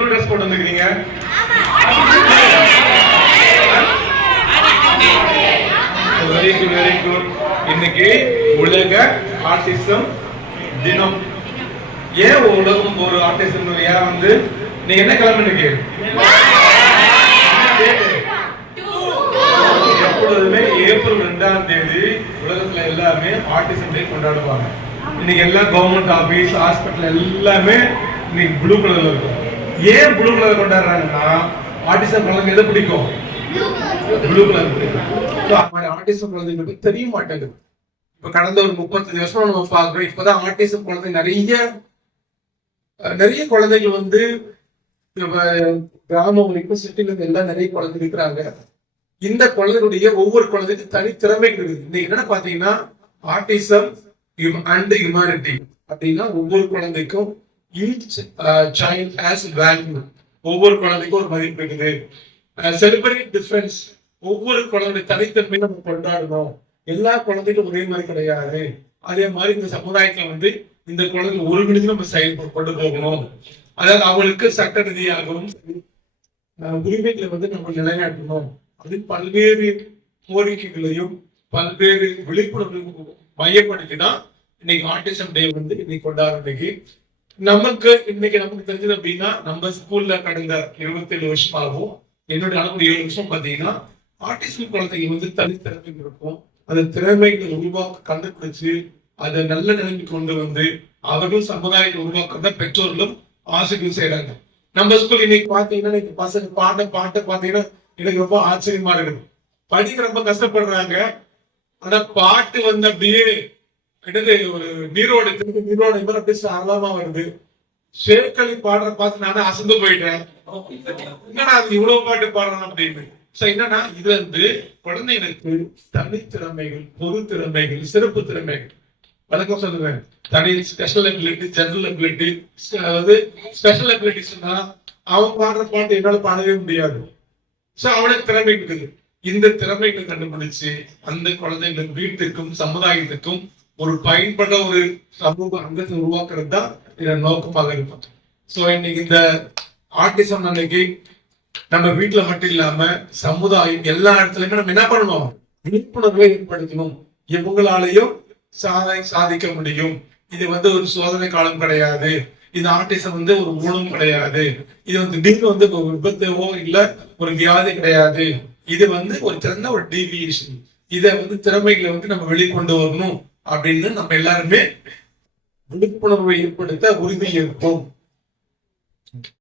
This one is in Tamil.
ப்ளூ ட்ரெஸ் போட்டு வந்துக்கிறீங்க? Very good very good. இன்னைக்கு உலக ஆட்டிசம் தினம். ஏன் உலகம் ஒரு ஆட்டிசம் ஏன் வந்து நீங்க என்ன கிளம்பி இன்னைக்கு? எப்பொழுதுமே ஏப்ரல் 2ஆம் தேதி உலகத்துல எல்லாமே ஆட்டிசம் டே கொண்டாடுவாங்க. இன்னைக்கு எல்லா கவர்மெண்ட் ஆபீஸ் ஹாஸ்பிட்டல் எல்லாமே இன்னைக்கு ப்ளூ கலர்ல இருக்கும். ஏன் ப்ளூ கலர் கொண்டாடுறாங்கன்னா ஆட்டிசம் குழந்தைங்க எதை பிடிக்கும்? ப்ளூ கலர் பிடிக்கும். ஆட்டிசம் குழந்தைங்களுக்கு தெரிய மாட்டேங்குது. இப்ப கடந்த ஒரு 35 வருஷம் நம்ம பார்க்கிறோம். இப்பதான் ஆட்டிசம் குழந்தை நிறைய குழந்தைகள் வந்து கிராமம் வரைக்கும் சிட்டில இருந்து எல்லாம் நிறைய குழந்தை இருக்கிறாங்க. இந்த குழந்தைகளுடைய ஒவ்வொரு குழந்தைக்கும் தனி திறமை இருக்குது. இன்னைக்கு என்ன பாத்தீங்கன்னா ஆட்டிசம் அண்ட் ஹியூமனிட்டி அப்படின்னா ஒவ்வொரு குழந்தைக்கும் ஈச் சைல்ட் ஹேஸ் வேல்யூ. ஒவ்வொரு குழந்தைக்கும் ஒரு மதிப்பு இருக்குது. Celebrate difference. ஒவ்வொரு குழந்தைய தனித்தன்மையை நம்ம கொண்டாடணும். எல்லா குழந்தைக்கும் ஒரே மாதிரி கிடையாது. அதே மாதிரி இந்த சமுதாயத்துல வந்து இந்த குழந்தை ஒருங்கிணைந்து நம்ம செயல்பட்டு போகணும். அதாவது அவங்களுக்கு சட்ட ரீதியாகவும் உரிமைகளை வந்து நம்ம நிலைநாட்டணும். அது பல்வேறு கோரிக்கைகளையும் பல்வேறு விழிப்புணர்வு மையப்படுத்திதான் இன்னைக்கு ஆட்டிசம் டே வந்து இன்னைக்கு கொண்டாடுறதுக்கு நமக்கு தெரிஞ்சது அப்படின்னா நம்ம ஸ்கூல்ல கடந்த 27 வருஷமாகவும் என்னுடைய அளவு 7 வருஷம் பாத்தீங்கன்னா ஆட்டிசம் குழந்தைங்க வந்து தனித்திறமை இருக்கும். அந்த திறமைகளை உருவாக்க கண்டுபிடிச்சு அதை நல்ல நிலைமை கொண்டு வந்து அவர்கள் சமுதாயத்தை உருவாக்க பெற்றோர்களும் ஆசிரியர்கள் செய்யறாங்க. நம்ம ஸ்கூல் இன்னைக்கு பாத்தீங்கன்னா இன்னைக்கு பசங்க பாட்டு பாத்தீங்கன்னா எனக்கு ரொம்ப ஆச்சரியமா இருக்குது. படிக்க ரொம்ப கஷ்டப்படுறாங்க. ஆனா பாட்டு வந்து அப்படியே ஒரு நீரோடு அப்படியே சரளமா வருது. சேக்கலி பாடுற பார்த்து நானே அசந்து போயிட்டேன். என்னன்னா அது இவ்வளவு பாட்டு பாடுறேன் அப்படின்னு. என்னன்னா இது வந்து குழந்தைகளுக்கு தனித்திறமைகள், பொது திறமைகள், சிறப்பு திறமைகள் வழக்கம் சொல்லுவேன். தனி ஸ்பெஷல் எபிலிட்டி, ஜெனரல் எபிலிட்டி. அதாவது ஸ்பெஷல் எபிலிட்டிஸ்னா அவன் பாடுற பாட்டு என்னால பாடவே முடியாது. அவனுக்கு திறமை இருக்குது. இந்த திறமைகளை கண்டுபிடிச்சு அந்த குழந்தைகள் வீட்டுக்கும் சமுதாயத்துக்கும் ஒரு பயன்பட ஒரு சமூக அங்கத்தை உருவாக்குறது தான் இதன் நோக்கமாக இருக்கும். இன்னைக்கு இந்த ஆட்டிசம் அன்னைக்கு நம்ம வீட்டுல மட்டும் இல்லாம சமுதாயம் எல்லா இடத்துலயுமே நம்ம என்ன பண்ணணும்? விழிப்புணர்வை ஏற்படுத்தணும். இவங்களாலையும் சாதிக்க முடியும். இது வந்து ஒரு சோதனை காலம் கிடையாது. இது ஆட்டிசம் வந்து ஒரு ஊனம் கிடையாது. இது வந்து திடீர்னு வந்து ஒரு விபத்தவோ இல்ல ஒரு வியாதி கிடையாது. இது வந்து ஒரு சின்ன ஒரு டீவியேஷன். இதை வந்து திறமைகளை வந்து நம்ம வெளிக்கொண்டு வரணும் அப்படின்னு நம்ம எல்லாருமே விழிப்புணர்வை ஏற்படுத்த உறுதி ஏற்போம்.